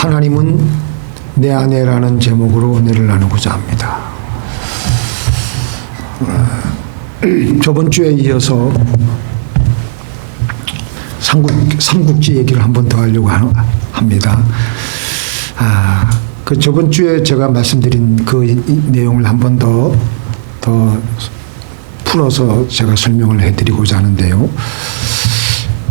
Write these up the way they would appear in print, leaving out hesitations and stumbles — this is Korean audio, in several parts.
하나님은 내 아내라는 제목으로 은혜를 나누고자 합니다. 저번 주에 이어서 삼국지 얘기를 한 번 더 하려고 합니다. 그 저번 주에 제가 말씀드린 그 내용을 한 번 더 풀어서 제가 설명을 해드리고자 하는데요.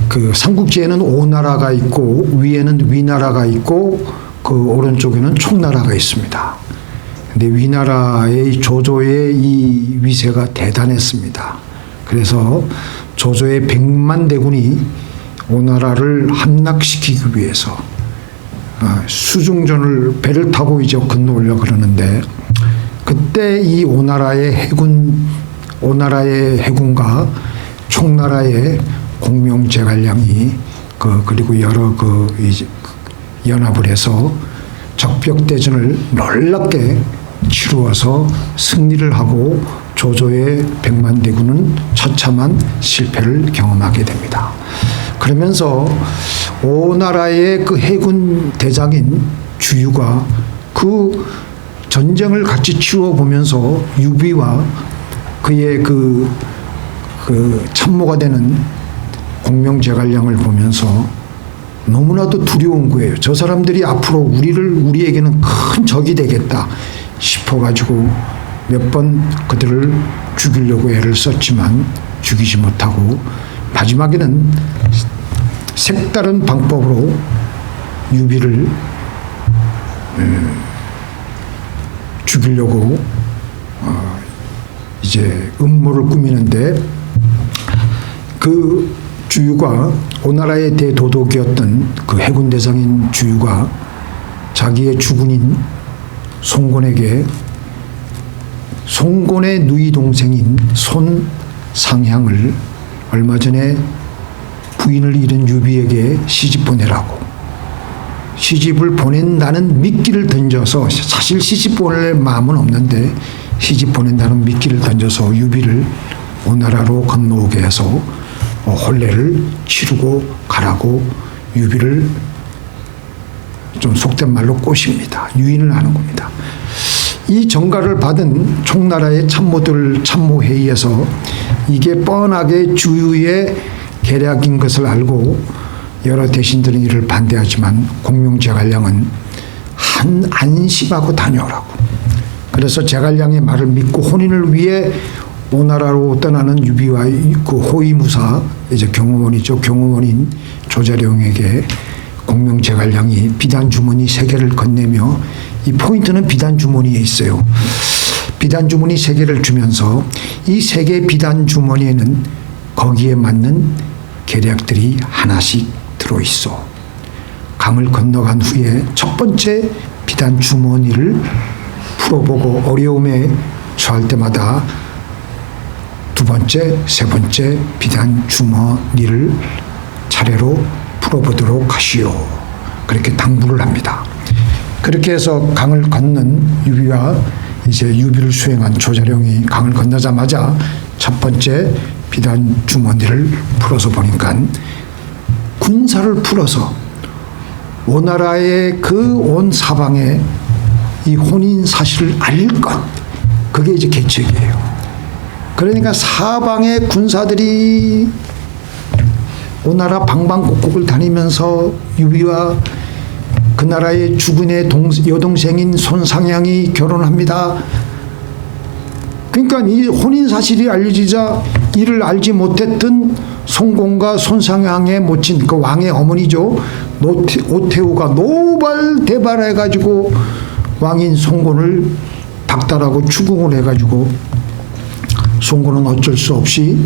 그 삼국지에는 오나라가 있고 위에는 위나라가 있고 그 오른쪽에는 총나라가 있습니다. 근데 위나라의 조조의 이 위세가 대단했습니다. 그래서 조조의 100만 대군이 오나라를 함락시키기 위해서 수중전을 배를 타고 이제 건너오려 그러는데, 그때 이 오나라의 해군과 총나라의 공명제갈량이 그리고 여러 연합을 해서 적벽대전을 놀랍게 치루어서 승리를 하고 조조의 100만 대군은 처참한 실패를 경험하게 됩니다. 그러면서 오나라의 그 해군 대장인 주유가 그 전쟁을 같이 치루어 보면서 유비와 그의 그 참모가 되는 공명제갈량을 보면서 너무나도 두려운 거예요. 저 사람들이 앞으로 우리에게는 큰 적이 되겠다 싶어가지고 몇 번 그들을 죽이려고 애를 썼지만 죽이지 못하고 마지막에는 색다른 방법으로 유비를 죽이려고 이제 음모를 꾸미는데, 그 주유가 오나라의 대도독이었던 그 해군 대장인 주유가 자기의 주군인 송곤에게 송곤의 누이 동생인 손상향을 얼마 전에 부인을 잃은 유비에게 시집 보내라고, 시집을 보낸다는 미끼를 던져서, 사실 시집 보낼 마음은 없는데 시집 보낸다는 미끼를 던져서 유비를 오나라로 건너오게 해서 혼례를 치르고 가라고 유비를 좀 속된 말로 꼬십니다. 유인을 하는 겁니다. 이 전가를 받은 총나라의 참모회의에서 이게 뻔하게 주유의 계략인 것을 알고 여러 대신들은 이를 반대하지만 공명제갈량은 안심하고 다녀오라고. 그래서 제갈량의 말을 믿고 혼인을 위해 오나라로 떠나는 유비와 그 호위무사, 이제 경호원이죠. 경호원인 조자룡에게 공명제갈량이 비단 주머니 3개를 건네며, 이 포인트는 비단 주머니에 있어요. 비단 주머니 3개를 주면서 이 3개 비단 주머니에는 거기에 맞는 계략들이 하나씩 들어있어. 강을 건너간 후에 첫 번째 비단 주머니를 풀어보고 어려움에 처할 때마다 두 번째, 세 번째 비단 주머니를 차례로 풀어보도록 하시오. 그렇게 당부를 합니다. 그렇게 해서 강을 건넌 유비와 이제 유비를 수행한 조자룡이 강을 건너자마자 첫 번째 비단 주머니를 풀어서 보니까 군사를 풀어서 오나라의 그 온 사방에 이 혼인 사실을 알 것, 그게 이제 계책이에요. 그러니까 사방의 군사들이 오나라 방방곡곡을 다니면서 유비와 그 나라의 주군의 여동생인 손상향이 결혼합니다. 그러니까 이 혼인 사실이 알려지자 이를 알지 못했던 송곤과 손상향의 모친 그 왕의 어머니죠. 오태우가 노발대발해가지고 왕인 송곤을 박탈하고 추궁을 해가지고 송곤은 어쩔 수 없이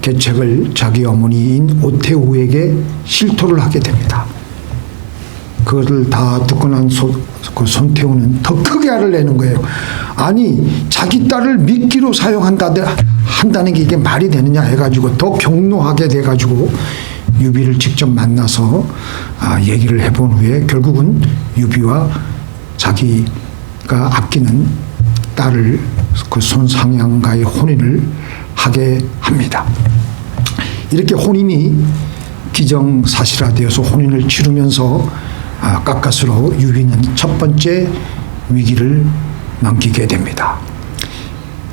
계책을 자기 어머니인 오태우에게 실토를 하게 됩니다. 그것을 다 듣고 난 그 손태우는 더 크게 화를 내는 거예요. 아니, 자기 딸을 미끼로 한다는 게 이게 말이 되느냐 해가지고 더 격노하게 돼가지고 유비를 직접 만나서 얘기를 해본 후에 결국은 유비와 자기가 아끼는 딸을 그 손상향과의 혼인을 하게 합니다. 이렇게 혼인이 기정사실화되어서 혼인을 치르면서 가까스로 유비는 첫 번째 위기를 넘기게 됩니다.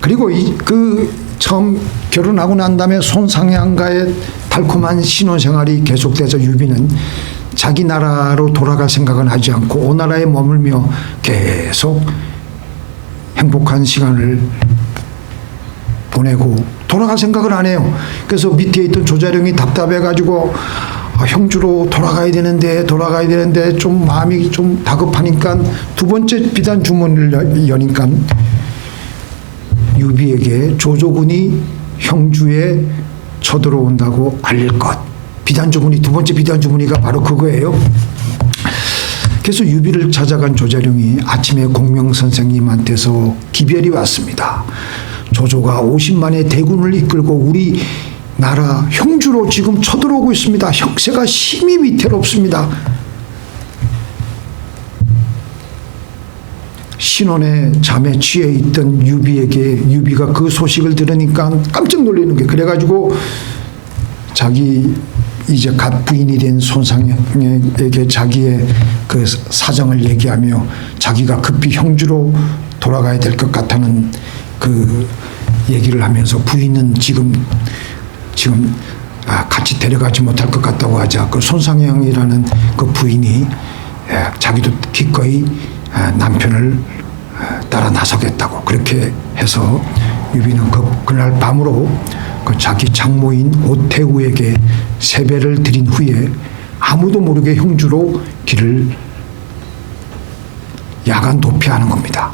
그리고 처음 결혼하고 난 다음에 손상향과의 달콤한 신혼생활이 계속돼서 유비는 자기 나라로 돌아갈 생각은 하지 않고 오나라에 머물며 계속 행복한 시간을 보내고 돌아갈 생각을 안 해요. 그래서 밑에 있던 조자룡이 답답해가지고 형주로 돌아가야 되는데 좀 마음이 좀 다급하니까 두 번째 비단 주머니를 여니까 유비에게 조조군이 형주에 쳐들어온다고 알릴 것. 비단 주머니, 두 번째 비단 주머니가 바로 그거예요. 그래서 유비를 찾아간 조자룡이 아침에 공명 선생님한테서 기별이 왔습니다. 조조가 50만의 대군을 이끌고 우리 나라 형주로 지금 쳐들어오고 있습니다. 형세가 심히 위태롭습니다. 신혼의 잠에 취해 있던 유비가 그 소식을 들으니까 깜짝 놀라는 게 그래가지고 자기 이제 갓 부인이 된 손상에게 자기의 그 사정을 얘기하며 자기가 급히 형주로 돌아가야 될 것 같다는 그 얘기를 하면서 부인은 지금 같이 데려가지 못할 것 같다고 하자 그 손상향이라는 그 부인이 자기도 기꺼이 남편을 따라 나서겠다고 그렇게 해서 유비는 그날 밤으로 그 자기 장모인 오태우에게 세배를 드린 후에 아무도 모르게 형주로 길을 야간 도피하는 겁니다.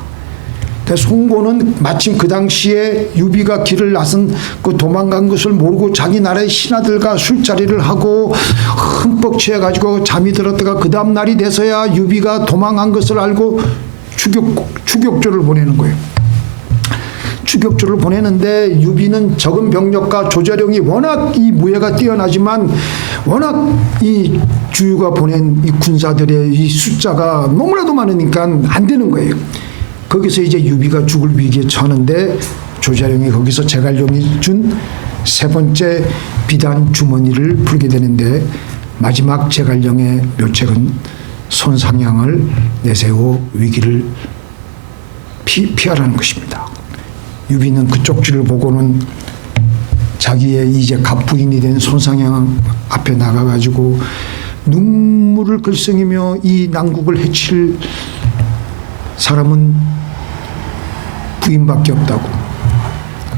송고는 마침 그 당시에 유비가 길을 나선 그 도망간 것을 모르고 자기 나라의 신하들과 술자리를 하고 흠뻑 취해가지고 잠이 들었다가 그 다음 날이 돼서야 유비가 도망한 것을 알고 추격조를 보내는 거예요. 추격조를 보내는데 유비는 적은 병력과 조자룡이 워낙 이 무예가 뛰어나지만 워낙 이 주유가 보낸 이 군사들의 이 숫자가 너무나도 많으니까 안 되는 거예요. 거기서 이제 유비가 죽을 위기에 처하는데 조자룡이 거기서 제갈룡이 준 세 번째 비단 주머니를 풀게 되는데 마지막 제갈룡의 묘책은 손상향을 내세워 위기를 피하라는 것입니다. 유비는 그 쪽지를 보고는 자기의 이제 갑부인이 된 손상향 앞에 나가가지고 눈물을 글썽이며 이 난국을 해칠 사람은 부인밖에 없다고.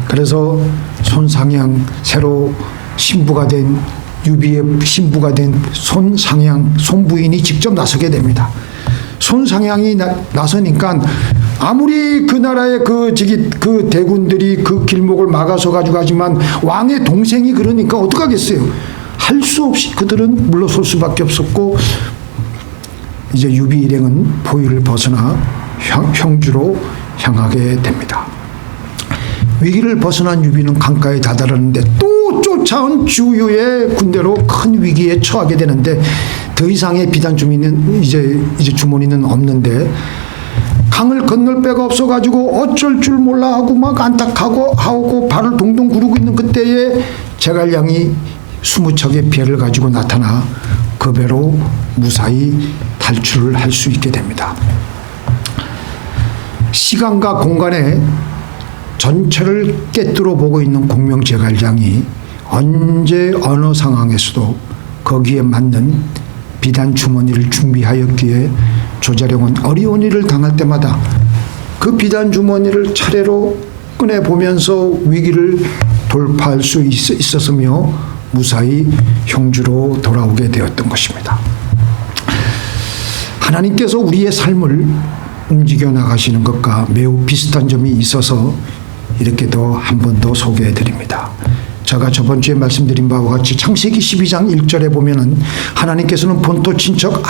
그래서 손상향 새로 신부가 된 유비의 신부가 된 손상향 손부인이 직접 나서게 됩니다. 손상향이 나서니까 아무리 그 나라의 그 대군들이 그 길목을 막아서 가지고 하지만 왕의 동생이 그러니까 어떡하겠어요. 할 수 없이 그들은 물러설 수밖에 없었고 이제 유비 일행은 포위를 벗어나 형주로 향하게 됩니다. 위기를 벗어난 유비는 강가에 다다르는데 또 쫓아온 주유의 군대로 큰 위기에 처하게 되는데 더 이상의 비단 이제 주머니는 없는데 강을 건널 데가 없어가지고 어쩔 줄 몰라 하고 막 안타하고 발을 동동 구르고 있는 그때에 제갈량이 20척의 배를 가지고 나타나 그 배로 무사히 탈출을 할 수 있게 됩니다. 시간과 공간에 전체를 꿰뚫어 보고 있는 공명제갈량이 언제 어느 상황에서도 거기에 맞는 비단 주머니를 준비하였기에 조자룡은 어려운 일을 당할 때마다 그 비단 주머니를 차례로 꺼내보면서 위기를 돌파할 수 있었으며 무사히 형주로 돌아오게 되었던 것입니다. 하나님께서 우리의 삶을 움직여 나가시는 것과 매우 비슷한 점이 있어서 이렇게 더 한 번 더 소개해 드립니다. 제가 저번 주에 말씀드린 바와 같이 창세기 12장 1절에 보면은 하나님께서는 본토 친척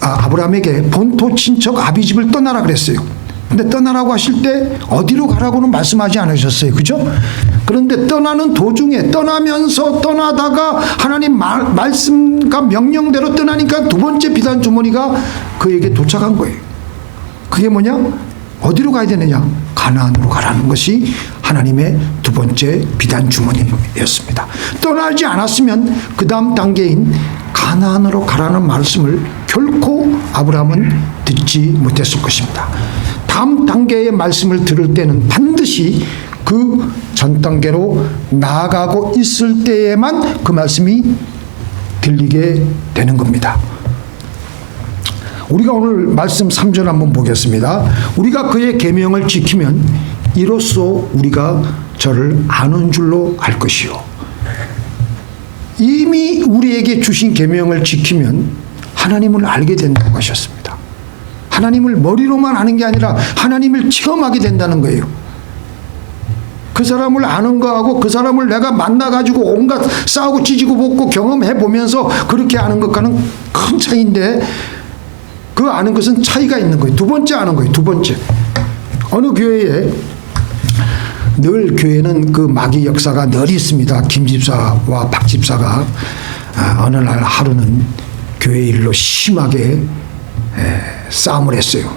아브라함에게 본토 친척 아비집을 떠나라 그랬어요. 근데 떠나라고 하실 때 어디로 가라고는 말씀하지 않으셨어요. 그죠? 그런데 떠나는 도중에 떠나다가 하나님 말씀과 명령대로 떠나니까 두 번째 비단 주머니가 그에게 도착한 거예요. 그게 뭐냐? 어디로 가야 되느냐? 가나안으로 가라는 것이 하나님의 두 번째 비단 주머니였습니다. 떠나지 않았으면 그 다음 단계인 가나안으로 가라는 말씀을 결코 아브라함은 듣지 못했을 것입니다. 다음 단계의 말씀을 들을 때는 반드시 그 전 단계로 나아가고 있을 때에만 그 말씀이 들리게 되는 겁니다. 우리가 오늘 말씀 3절 한번 보겠습니다. 우리가 그의 계명을 지키면 이로써 우리가 저를 아는 줄로 알 것이요. 이미 우리에게 주신 계명을 지키면 하나님을 알게 된다고 하셨습니다. 하나님을 머리로만 아는 게 아니라 하나님을 체험하게 된다는 거예요. 그 사람을 아는 거하고 그 사람을 내가 만나가지고 온갖 싸우고 찢고 볶고 경험해 보면서 그렇게 아는 것과는 큰 차이인데, 그 아는 것은 차이가 있는 거예요. 두 번째 아는 거예요. 두 번째. 어느 교회에 늘 교회는 그 마귀 역사가 늘 있습니다. 김 집사와 박 집사가 어느 날 하루는 교회 일로 심하게 싸움을 했어요.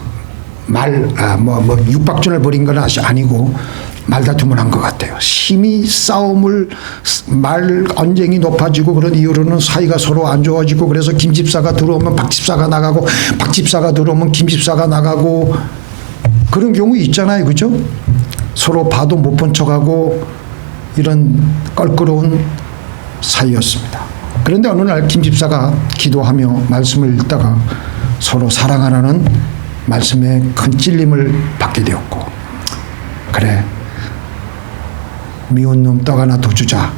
육박전을 벌인 건 아니고 말다툼을 한 것 같아요. 심히 싸움을, 말 언쟁이 높아지고 그런 이유로는 사이가 서로 안 좋아지고, 그래서 김 집사가 들어오면 박 집사가 나가고, 박 집사가 들어오면 김 집사가 나가고, 그런 경우 있잖아요. 그죠? 서로 봐도 못 본 척하고 이런 껄끄러운 사이였습니다. 그런데 어느 날 김 집사가 기도하며 말씀을 읽다가 서로 사랑하라는 말씀에 큰 찔림을 받게 되었고, 그래, 미운 놈 떡 하나 더 주자,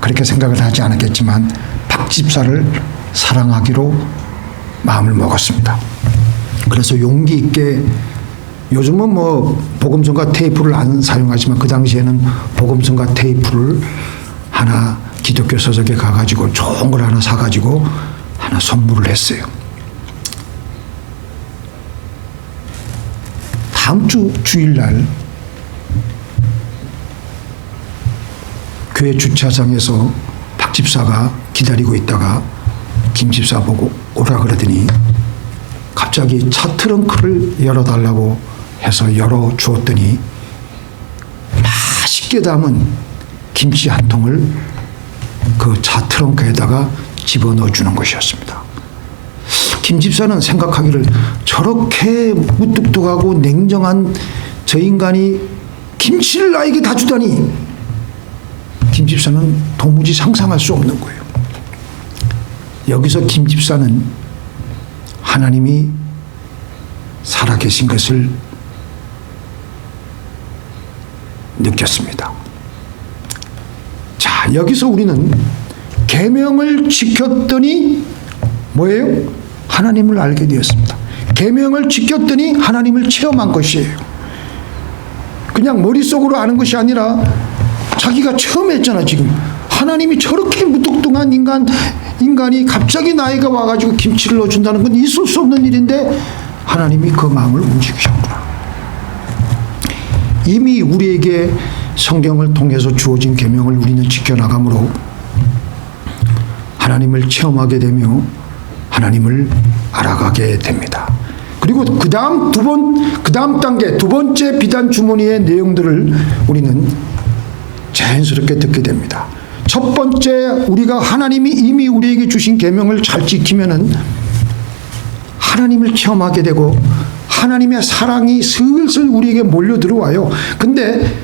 그렇게 생각을 하지 않았겠지만 박 집사를 사랑하기로 마음을 먹었습니다. 그래서 용기 있게, 요즘은 복음성가 테이프를 안 사용하지만 그 당시에는 복음성가 테이프를 하나 기독교 서적에 가가지고 좋은 걸 하나 사가지고 하나 선물을 했어요. 다음 주 주일날 교회 주차장에서 박 집사가 기다리고 있다가 김 집사 보고 오라 그러더니 갑자기 차 트렁크를 열어달라고 해서 열어주었더니 맛있게 담은 김치 한 통을 그 차 트렁크에다가 집어넣어 주는 것이었습니다. 김 집사는 생각하기를, 저렇게 무뚝뚝하고 냉정한 저 인간이 김치를 나에게 다 주다니, 김 집사는 도무지 상상할 수 없는 거예요. 여기서 김 집사는 하나님이 살아계신 것을 느꼈습니다. 자, 여기서 우리는 계명을 지켰더니 뭐예요? 하나님을 알게 되었습니다. 계명을 지켰더니 하나님을 체험한 것이에요. 그냥 머릿속으로 아는 것이 아니라 자기가 체험했잖아. 지금 하나님이 저렇게 무뚝뚝한 인간이 갑자기 나이가 와가지고 김치를 넣어준다는 건 있을 수 없는 일인데 하나님이 그 마음을 움직이셨구나. 이미 우리에게 성경을 통해서 주어진 계명을 우리는 지켜나가므로 하나님을 체험하게 되며 하나님을 알아가게 됩니다. 그리고 그 다음 단계, 두 번째 비단 주머니의 내용들을 우리는 자연스럽게 듣게 됩니다. 첫 번째, 우리가 하나님이 이미 우리에게 주신 계명을 잘 지키면은 하나님을 체험하게 되고 하나님의 사랑이 슬슬 우리에게 몰려 들어와요. 근데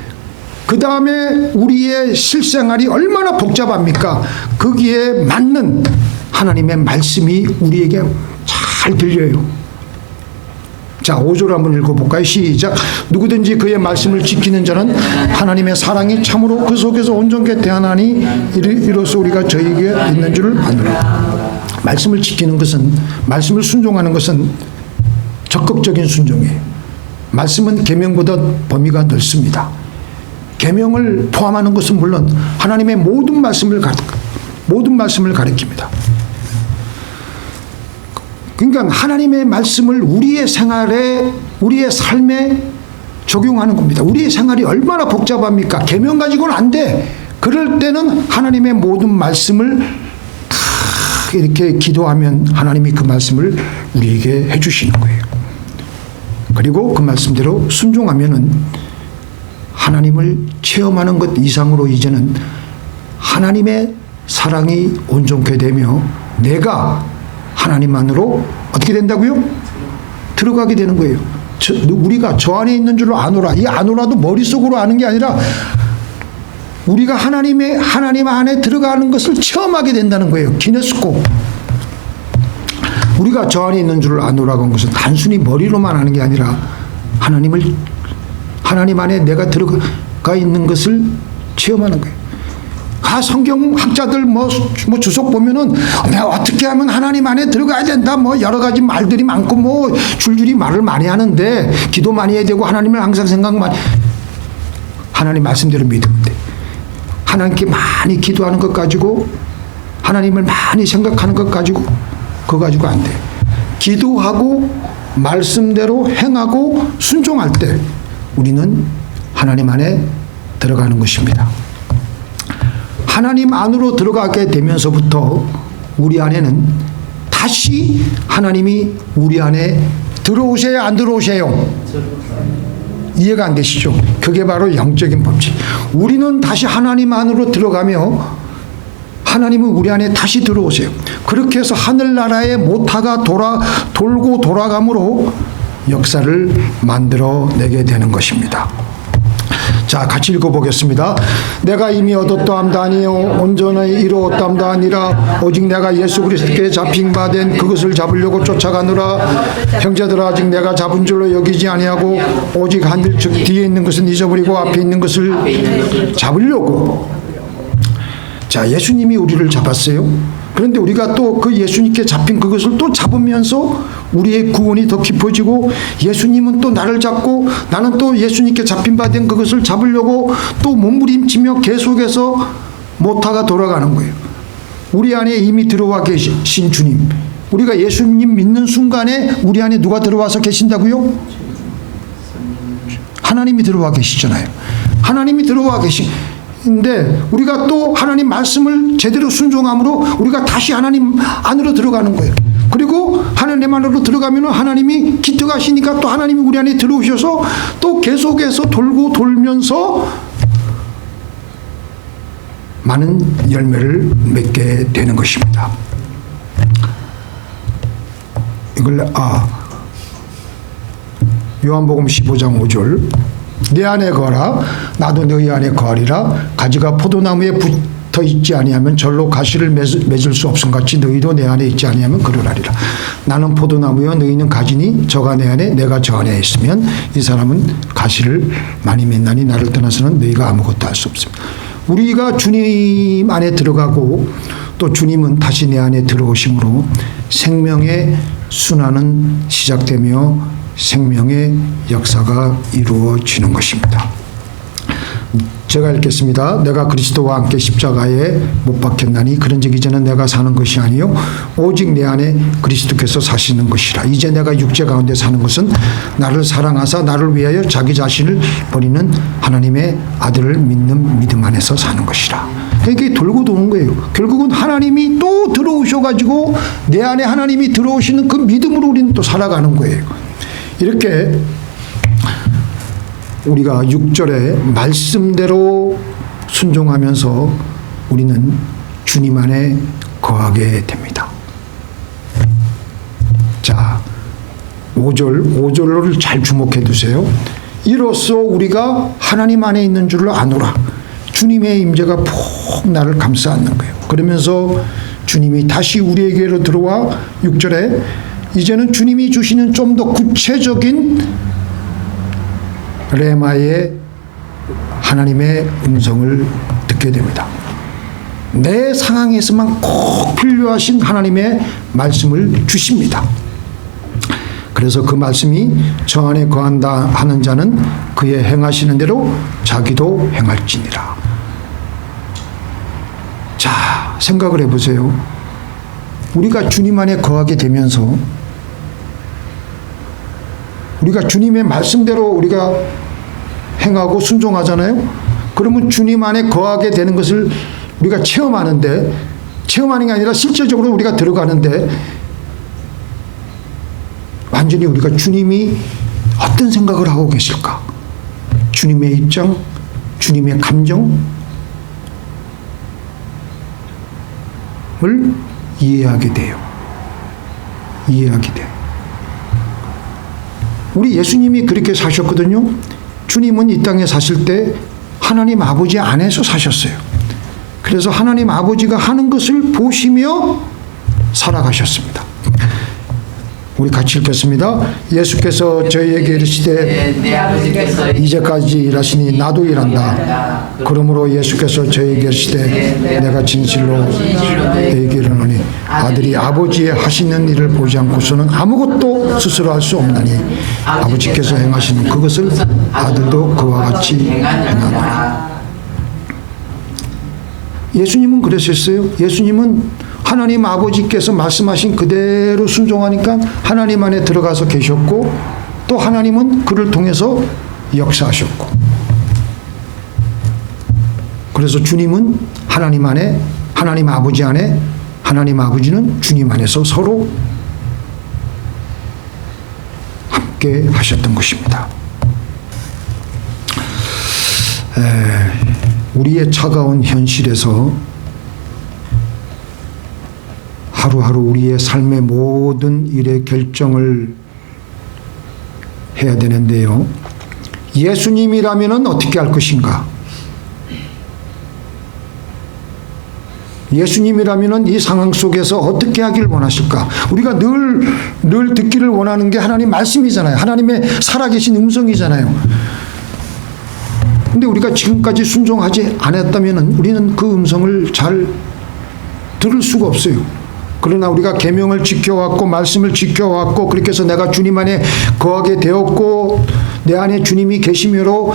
그 다음에 우리의 실생활이 얼마나 복잡합니까? 거기에 맞는 하나님의 말씀이 우리에게 잘 들려요. 자, 5절 한번 읽어볼까요? 시작. 누구든지 그의 말씀을 지키는 자는 하나님의 사랑이 참으로 그 속에서 온전케 대하나니 이로써 우리가 저에게 있는 줄을 아노라. 말씀을 지키는 것은, 말씀을 순종하는 것은 적극적인 순종이에요. 말씀은 계명보다 범위가 넓습니다. 계명을 포함하는 것은 물론 하나님의 모든 말씀을 가리킵니다. 그러니까 하나님의 말씀을 우리의 생활에, 우리의 삶에 적용하는 겁니다. 우리의 생활이 얼마나 복잡합니까? 계명 가지고는 안 돼. 그럴 때는 하나님의 모든 말씀을 이렇게 기도하면 하나님이 그 말씀을 우리에게 해주시는 거예요. 그리고 그 말씀대로 순종하면은 하나님을 체험하는 것 이상으로 이제는 하나님의 사랑이 온전케 되며 내가 하나님 안으로 어떻게 된다고요? 들어가게 되는 거예요. 우리가 저 안에 있는 줄로 아노라. 이 아노라도 머릿속으로 아는 게 아니라 우리가 하나님 안에 들어가는 것을 체험하게 된다는 거예요. 기네스코. 우리가 저 안에 있는 줄을 아노라고 한 것은 단순히 머리로만 아는 게 아니라 하나님 안에 내가 들어가 있는 것을 체험하는 거예요. 성경학자들 주석 보면은 내가 어떻게 하면 하나님 안에 들어가야 된다 여러 가지 말들이 많고 줄줄이 말을 많이 하는데 기도 많이 해야 되고 하나님을 항상 하나님 말씀대로 믿으면 돼. 하나님께 많이 기도하는 것 가지고 하나님을 많이 생각하는 것 가지고 그거 가지고 안 돼. 기도하고 말씀대로 행하고 순종할 때 우리는 하나님 안에 들어가는 것입니다. 하나님 안으로 들어가게 되면서부터 우리 안에는 다시 하나님이 우리 안에 들어오세요, 안 들어오세요? 이해가 안 되시죠? 그게 바로 영적인 법칙. 우리는 다시 하나님 안으로 들어가며 하나님은 우리 안에 다시 들어오세요. 그렇게 해서 하늘나라의 모타가 돌고 돌아감으로 역사를 만들어내게 되는 것입니다. 자, 같이 읽어보겠습니다. 내가 이미 얻었다함도 아니요 온전히 이루었다함도 아니라 오직 내가 예수 그리스도께 잡힌 바 된 그것을 잡으려고 쫓아가느라. 형제들아, 아직 내가 잡은 줄로 여기지 아니하고 오직 하늘 즉 뒤에 있는 것은 잊어버리고 앞에 있는 것을 잡으려고. 자, 예수님이 우리를 잡았어요. 그런데 우리가 또 그 예수님께 잡힌 그것을 또 잡으면서 우리의 구원이 더 깊어지고 예수님은 또 나를 잡고 나는 또 예수님께 잡힌 바 된 그것을 잡으려고 또 몸부림치며 계속해서 모타가 돌아가는 거예요. 우리 안에 이미 들어와 계신 주님, 우리가 예수님 믿는 순간에 우리 안에 누가 들어와서 계신다고요? 하나님이 들어와 계시잖아요. 하나님이 들어와 계신데 우리가 또 하나님 말씀을 제대로 순종함으로 우리가 다시 하나님 안으로 들어가는 거예요. 그리고 하나님 안으로 들어가면 하나님이 기특하시니까 또 하나님이 우리 안에 들어오셔서 또 계속해서 돌고 돌면서 많은 열매를 맺게 되는 것입니다. 이걸 요한복음 15장 5절 내 안에 거하라 나도 너희 안에 거하리라. 가지가 포도나무에 붙어 있지 아니하면 절로 가시를 맺을 수 없음같이 너희도 내 안에 있지 아니하면 그러하리라. 나는 포도나무여 너희는 가지니 저가 내 안에 내가 저 안에 있으면 이 사람은 가시를 많이 맺나니 나를 떠나서는 너희가 아무것도 할 수 없습니다. 우리가 주님 안에 들어가고 또 주님은 다시 내 안에 들어오심으로 생명의 순환은 시작되며 생명의 역사가 이루어지는 것입니다. 제가 읽겠습니다. 내가 그리스도와 함께 십자가에 못 박혔나니 그런즉 이제는 내가 사는 것이 아니요 오직 내 안에 그리스도께서 사시는 것이라. 이제 내가 육체 가운데 사는 것은 나를 사랑하사 나를 위하여 자기 자신을 버리는 하나님의 아들을 믿는 믿음 안에서 사는 것이라. 이게 돌고 도는 거예요. 결국은 하나님이 또 들어오셔가지고 내 안에 하나님이 들어오시는 그 믿음으로 우리는 또 살아가는 거예요. 이렇게 우리가 6절에 말씀대로 순종하면서 우리는 주님 안에 거하게 됩니다. 자, 5절을 잘 주목해 두세요. 이로써 우리가 하나님 안에 있는 줄을 아노라. 주님의 임재가 푹 나를 감싸 안는 거예요. 그러면서 주님이 다시 우리에게로 들어와 6절에 이제는 주님이 주시는 좀 더 구체적인 레마의 하나님의 음성을 듣게 됩니다. 내 상황에서만 꼭 필요하신 하나님의 말씀을 주십니다. 그래서 그 말씀이 저 안에 거한다 하는 자는 그의 행하시는 대로 자기도 행할지니라. 자, 생각을 해보세요. 우리가 주님 안에 거하게 되면서 우리가 주님의 말씀대로 우리가 행하고 순종하잖아요. 그러면 주님 안에 거하게 되는 것을 우리가 체험하는데, 체험하는 게 아니라 실제적으로 우리가 들어가는데 완전히 우리가 주님이 어떤 생각을 하고 계실까? 주님의 입장, 주님의 감정을 이해하게 돼요. 이해하게 돼요. 우리 예수님이 그렇게 사셨거든요. 주님은 이 땅에 사실 때 하나님 아버지 안에서 사셨어요. 그래서 하나님 아버지가 하는 것을 보시며 살아가셨습니다. 우리 같이 읽겠습니다. 예수께서 저희에게 이르시되 내 아버지께서 이제까지 일하시니 나도 일한다. 그러므로 예수께서 저희에게 이르시되 내가 진실로 너희에게 이르노니 아들이 아버지의 하시는 일을 보지 않고서는 아무것도 스스로 할 수 없나니 아버지께서 행하시는 그것을 아들도 그와 같이 행하노라. 예수님은 그랬었어요. 예수님은 하나님 아버지께서 말씀하신 그대로 순종하니까 하나님 안에 들어가서 계셨고, 또 하나님은 그를 통해서 역사하셨고, 그래서 주님은 하나님 안에, 하나님 아버지 안에, 하나님 아버지는 주님 안에서 서로 함께 하셨던 것입니다. 우리의 차가운 현실에서 하루하루 우리의 삶의 모든 일의 결정을 해야 되는데요. 예수님이라면 어떻게 할 것인가? 예수님이라면 이 상황 속에서 어떻게 하길 원하실까? 우리가 늘 듣기를 원하는 게 하나님 말씀이잖아요. 하나님의 살아계신 음성이잖아요. 근데 우리가 지금까지 순종하지 않았다면 우리는 그 음성을 잘 들을 수가 없어요. 그러나 우리가 계명을 지켜왔고 말씀을 지켜왔고 그렇게 해서 내가 주님 안에 거하게 되었고 내 안에 주님이 계시므로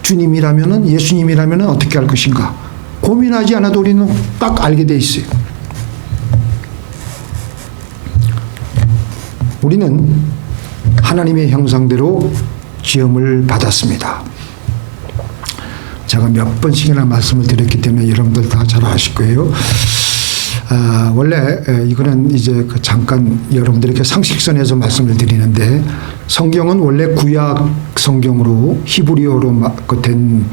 주님이라면, 예수님이라면 어떻게 할 것인가? 고민하지 않아도 우리는 딱 알게 돼 있어요. 우리는 하나님의 형상대로 지음을 받았습니다. 제가 몇 번씩이나 말씀을 드렸기 때문에 여러분들 다 잘 아실 거예요. 원래 이거는 이제 잠깐 여러분들에게 상식선에서 말씀을 드리는데, 성경은 원래 구약 성경으로 히브리어로 된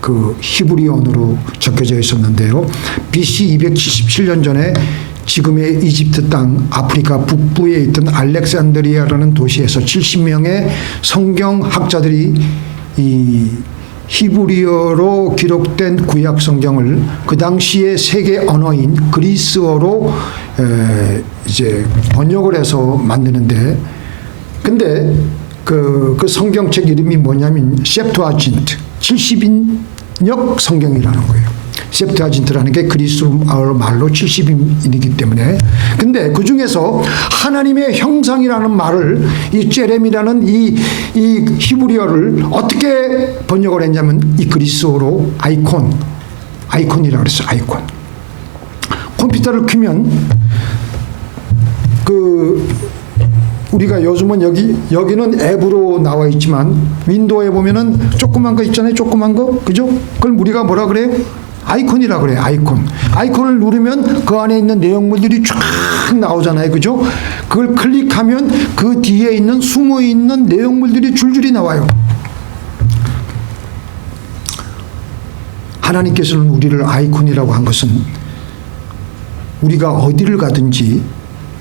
그 히브리어로 적혀져 있었는데요. BC 277년 전에 지금의 이집트 땅 아프리카 북부에 있던 알렉산드리아라는 도시에서 70명의 성경학자들이 이 히브리어로 기록된 구약 성경을 그 당시의 세계 언어인 그리스어로 이제 번역을 해서 만드는데, 근데 그 성경책 이름이 뭐냐면 셉투아진트, 70인역 성경이라는 거예요. 셉투아진트라는 게 그리스어 말로 70인이기 때문에. 근데 그 중에서 하나님의 형상이라는 말을 이 제렘이라는 이 히브리어를 어떻게 번역을 했냐면 이 그리스어로 아이콘이라고 그랬어요. 아이콘. 컴퓨터를 켜면 우리가 요즘은 여기는 앱으로 나와 있지만 윈도우에 보면은 조그만 거 있잖아요. 조그만 거. 그죠? 그걸 우리가 뭐라 그래요? 아이콘이라고 그래요. 아이콘을 누르면 그 안에 있는 내용물들이 쫙 나오잖아요. 그죠? 그걸 클릭하면 그 뒤에 있는 숨어 있는 내용물들이 줄줄이 나와요. 하나님께서는 우리를 아이콘이라고 한 것은 우리가 어디를 가든지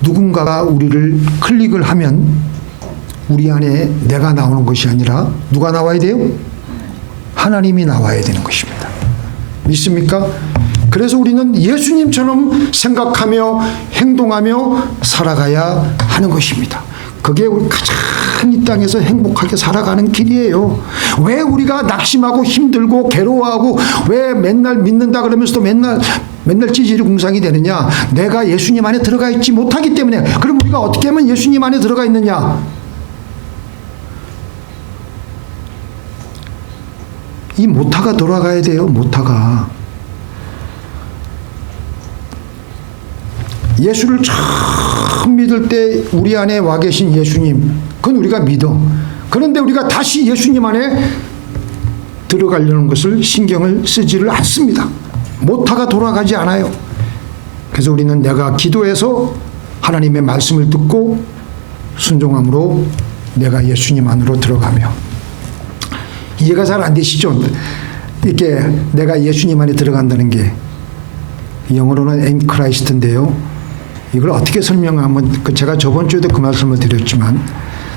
누군가가 우리를 클릭을 하면 우리 안에 내가 나오는 것이 아니라 누가 나와야 돼요? 하나님이 나와야 되는 것입니다. 믿습니까? 그래서 우리는 예수님처럼 생각하며 행동하며 살아가야 하는 것입니다. 그게 우리 가장 이 땅에서 행복하게 살아가는 길이에요. 왜 우리가 낙심하고 힘들고 괴로워하고 왜 맨날 믿는다 그러면서도 맨날 찌질이 궁상이 되느냐? 내가 예수님 안에 들어가 있지 못하기 때문에. 그럼 우리가 어떻게 하면 예수님 안에 들어가 있느냐? 이 모타가 돌아가야 돼요. 모타가. 예수를 처음 믿을 때 우리 안에 와 계신 예수님, 그건 우리가 믿어. 그런데 우리가 다시 예수님 안에 들어가려는 것을 신경을 쓰지를 않습니다. 모타가 돌아가지 않아요. 그래서 우리는 내가 기도해서 하나님의 말씀을 듣고 순종함으로 내가 예수님 안으로 들어가며, 이해가 잘 안 되시죠? 이렇게 내가 예수님 안에 들어간다는 게 영어로는 in Christ인데요. 이걸 어떻게 설명하면 제가 저번 주에도 그 말씀을 드렸지만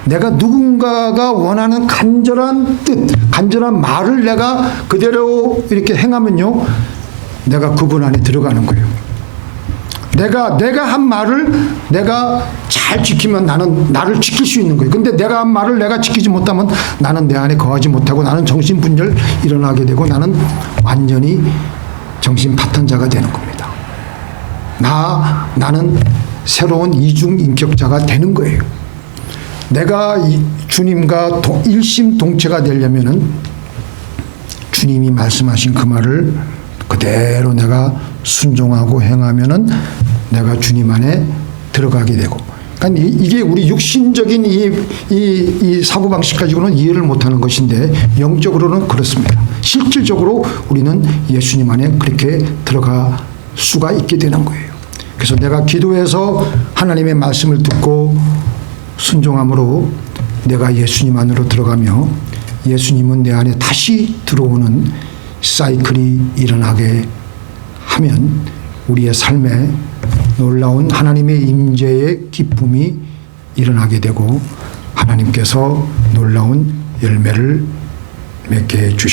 내가 누군가가 원하는 간절한 뜻, 간절한 말을 내가 그대로 이렇게 행하면요, 내가 그분 안에 들어가는 거예요. 내가 한 말을 내가 잘 지키면 나는 나를 지킬 수 있는 거예요. 근데 내가 한 말을 내가 지키지 못하면 나는 내 안에 거하지 못하고 나는 정신분열 일어나게 되고 나는 완전히 정신 파탄자가 되는 겁니다. 나는 새로운 이중인격자가 되는 거예요. 내가 주님과 일심동체가 되려면은 주님이 말씀하신 그 말을 그대로 내가 순종하고 행하면은 내가 주님 안에 들어가게 되고, 그러니까 이게 우리 육신적인 이 사고방식 가지고는 이해를 못하는 것인데 영적으로는 그렇습니다. 실질적으로 우리는 예수님 안에 그렇게 들어갈 수가 있게 되는 거예요. 그래서 내가 기도해서 하나님의 말씀을 듣고 순종함으로 내가 예수님 안으로 들어가며 예수님은 내 안에 다시 들어오는 사이클이 일어나게 하면 우리의 삶에 놀라운 하나님의 임재의 기쁨이 일어나게 되고 하나님께서 놀라운 열매를 맺게 해주시옵소서.